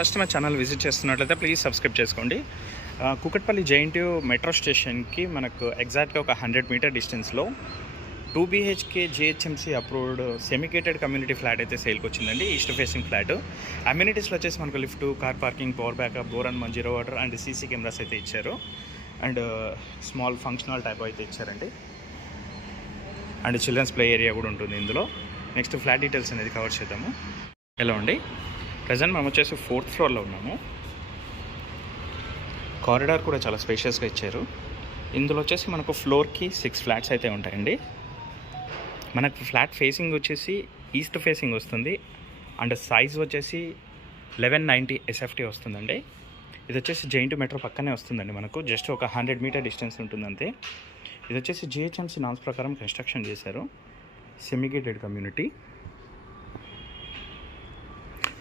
First మా channel visit చేస్తున్నట్లయితే please subscribe చేసుకోండి. కూకట్పల్లి జేఎన్టీయూ మెట్రో స్టేషన్కి మనకు ఎగ్జాక్ట్గా ఒక 100 మీటర్ డిస్టెన్స్లో 2 BHK GHMC approved semi gated community flat అయితే సేల్కి వచ్చిందండి. East facing flat. అమ్యూనిటీస్లో వచ్చేసి మనకు lift, car parking, power backup, bore and Manjeera water and CC cameras అయితే ఇచ్చారు. అండ్ స్మాల్ ఫంక్షనల్ టైప్ అయితే ఇచ్చారండి. అండ్ చిల్డ్రన్స్ ప్లే ఏరియా కూడా ఉంటుంది ఇందులో. నెక్స్ట్ ఫ్లాట్ డీటెయిల్స్ అనేది కవర్ చేద్దాము. ఎలా అండి, ప్రజెంట్ మనం వచ్చేసి 4th ఫ్లోర్లో ఉన్నాము. కారిడార్ కూడా చాలా స్పేషియస్గా ఇచ్చారు. ఇందులో వచ్చేసి మనకు ఫ్లోర్కి 6 ఫ్లాట్స్ అయితే ఉంటాయండి. మనకు ఫ్లాట్ ఫేసింగ్ వచ్చేసి ఈస్ట్ ఫేసింగ్ వస్తుంది. అండ్ సైజ్ వచ్చేసి 1190 SFT వస్తుందండి. ఇది వచ్చేసి జేఎన్టీయూ మెట్రో పక్కనే వస్తుందండి. మనకు జస్ట్ ఒక 100 మీటర్ డిస్టెన్స్ ఉంటుందంతే. ఇది వచ్చేసి జిహెచ్ఎంసీ నామ్స్ ప్రకారం కన్స్ట్రక్షన్ చేశారు. సెమికేటెడ్ కమ్యూనిటీ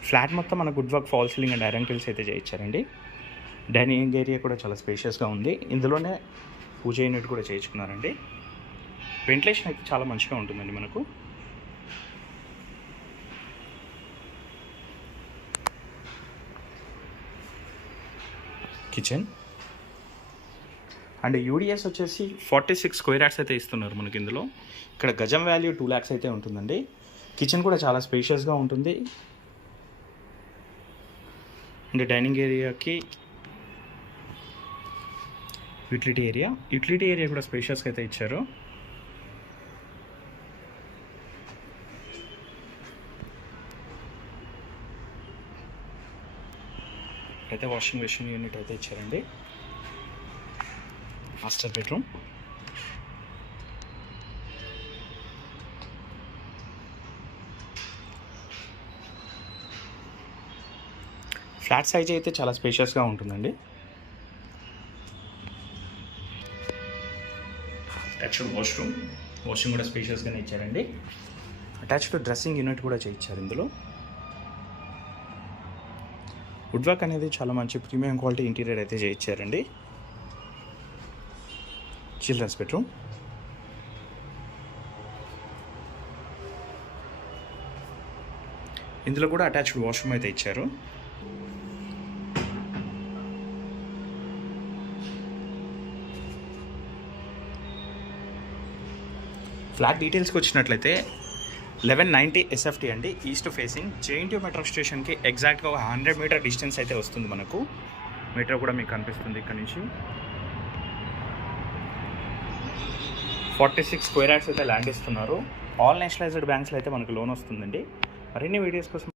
ఫ్లాట్ మొత్తం మన good work, false ceiling and iron tiles అయితే చేయించారండి. డైనింగ్ ఏరియా కూడా చాలా స్పేషియస్గా ఉంది. ఇందులోనే పూజ యూనిట్ కూడా చేయించుకున్నారండి. వెంటిలేషన్ అయితే చాలా మంచిగా ఉంటుందండి మనకు. కిచెన్ అండ్ యూడిఎస్ వచ్చేసి 46 స్క్వేర్ యార్డ్స్ అయితే ఇస్తున్నారు మనకి ఇందులో. ఇక్కడ గజం వాల్యూ 2 lakhs అయితే ఉంటుందండి. కిచెన్ కూడా చాలా స్పేషియస్గా ఉంటుంది. అండ్ డైనింగ్ ఏరియాకి యూటిలిటీ ఏరియా కూడా స్పేషియస్గా అయితే ఇచ్చారు. అయితే వాషింగ్ మెషిన్ యూనిట్ అయితే ఇచ్చారండి. Master bedroom. ఫ్లాట్ సైజ్ అయితే చాలా స్పేషియస్గా ఉంటుందండి. అటాచ్డ్ వాషింగ్ కూడా స్పేషియస్గానే ఇచ్చారండి. అటాచ్డ్ డ్రెస్సింగ్ యూనిట్ కూడా చేయించారు ఇందులో. వుడ్ వర్క్ అనేది చాలా మంచి ప్రీమియం క్వాలిటీ ఇంటీరియర్ అయితే చేయించారండి. Children's bedroom. ఇందులో కూడా అటాచ్డ్ వాష్రూమ్ అయితే ఇచ్చారు. ఫ్లాట్ డీటెయిల్స్కి వచ్చినట్లయితే 1190 SFT అండి. ఈస్ట్ ఫేసింగ్ జేఎన్టీయూ మెట్రో స్టేషన్కి ఎగ్జాక్ట్గా ఒక 100 మీటర్ డిస్టెన్స్ అయితే వస్తుంది మనకు. మెట్రో కూడా మీకు కనిపిస్తుంది ఇక్కడ నుంచి. 46 స్క్వేర్ యార్డ్స్ అయితే ల్యాండ్ ఇస్తున్నారు. ఆల్ నేషనలైజ్డ్ బ్యాంక్స్లో అయితే మనకు లోన్ వస్తుందండి. మరిన్ని వీడియోస్ కోసం